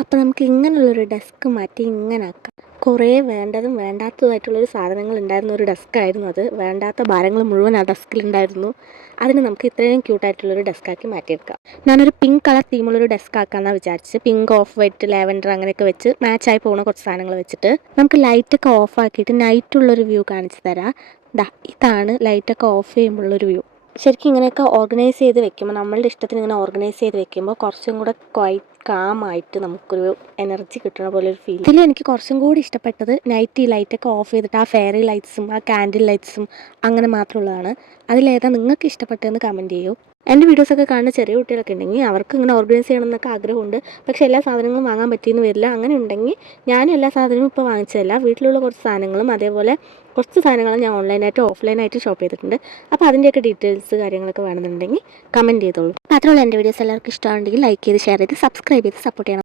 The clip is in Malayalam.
അപ്പോൾ നമുക്ക് ഇങ്ങനെയുള്ളൊരു ഡെസ്ക് മാറ്റി ഇങ്ങനെ ആക്കാം. കുറേ വേണ്ടതും വേണ്ടാത്തതുമായിട്ടുള്ളൊരു സാധനങ്ങൾ ഉണ്ടായിരുന്ന ഒരു ഡെസ്ക്കായിരുന്നു അത്. വേണ്ടാത്ത ഭാരങ്ങൾ മുഴുവൻ ആ ഡെസ്കിലുണ്ടായിരുന്നു. അതിന് നമുക്ക് ഇത്രയും ക്യൂട്ടായിട്ടുള്ളൊരു ഡെസ്ക്കാക്കി മാറ്റിയെടുക്കാം. ഞാനൊരു പിങ്ക് കളർ തീമുള്ളൊരു ഡെസ്ക് ആക്കാമെന്നാണ് വിചാരിച്ച്. പിങ്ക്, ഓഫ് വൈറ്റ്, ലാവൻഡർ അങ്ങനെയൊക്കെ വെച്ച് മാച്ചായി പോകുന്ന കുറച്ച് സാധനങ്ങൾ വെച്ചിട്ട് നമുക്ക് ലൈറ്റൊക്കെ ഓഫ് ആക്കിയിട്ട് നൈറ്റുള്ളൊരു വ്യൂ കാണിച്ചു തരാം. ഇതാണ് ലൈറ്റൊക്കെ ഓഫ് ചെയ്യുമ്പോഴുള്ളൊരു വ്യൂ. ശരിക്കും ഇങ്ങനെയൊക്കെ ഓർഗനൈസ് ചെയ്ത് വെക്കുമ്പോൾ, നമ്മളുടെ ഇഷ്ടത്തിന് ഇങ്ങനെ ഓർഗനൈസ് ചെയ്ത് വെക്കുമ്പോൾ കുറച്ചും കൂടെ ക്വൈറ്റ് കാമായിട്ട് നമുക്കൊരു എനർജി കിട്ടുന്ന പോലെ ഒരു ഫീൽ. ഇതിൽ എനിക്ക് കുറച്ചും കൂടി ഇഷ്ടപ്പെട്ടത് നൈറ്റ് ഈ ലൈറ്റൊക്കെ ഓഫ് ചെയ്തിട്ട് ആ ഫെയറി ലൈറ്റ്സും ആ കാൻഡിൽ ലൈറ്റ്സും അങ്ങനെ മാത്രമുള്ളതാണ്. അതിലേതാ നിങ്ങൾക്ക് ഇഷ്ടപ്പെട്ടതെന്ന് കമൻറ്റ് ചെയ്യൂ. എൻ്റെ വീഡിയോസൊക്കെ കാണുന്ന ചെറിയ കുട്ടികളൊക്കെ ഉണ്ടെങ്കിൽ അവർക്ക് ഇങ്ങനെ ഓർഗനൈസ് ചെയ്യണം എന്നൊക്കെ ആഗ്രഹമുണ്ട്. പക്ഷേ എല്ലാ സാധനങ്ങളും വാങ്ങാൻ പറ്റിയെന്ന് വരില്ല. അങ്ങനെ ഉണ്ടെങ്കിൽ ഞാനും എല്ലാ സാധനവും ഇപ്പോൾ വാങ്ങിച്ചതല്ല, വീട്ടിലുള്ള കുറച്ച് സാധനങ്ങളും അതേപോലെ കുറച്ച് സാധനങ്ങളും ഞാൻ ഓൺലൈനായിട്ട് ഓഫ്ലൈനായിട്ട് ഷോപ്പ് ചെയ്തിട്ടുണ്ട്. അപ്പോൾ അതിൻ്റെയൊക്കെ ഡീറ്റെയിൽസ് കാര്യങ്ങളൊക്കെ വേണമെന്നുണ്ടെങ്കിൽ കമൻറ്റ് ചെയ്തോളൂ. മാത്രമല്ല എൻ്റെ വീഡിയോസ് എല്ലാവർക്കും ഇഷ്ടമാണെങ്കിൽ ലൈക്ക് ചെയ്ത് ഷെയർ ചെയ്ത് സബ്സ്ക്രൈബ് ചെയ്ത് സപ്പോർട്ട് ചെയ്യണം.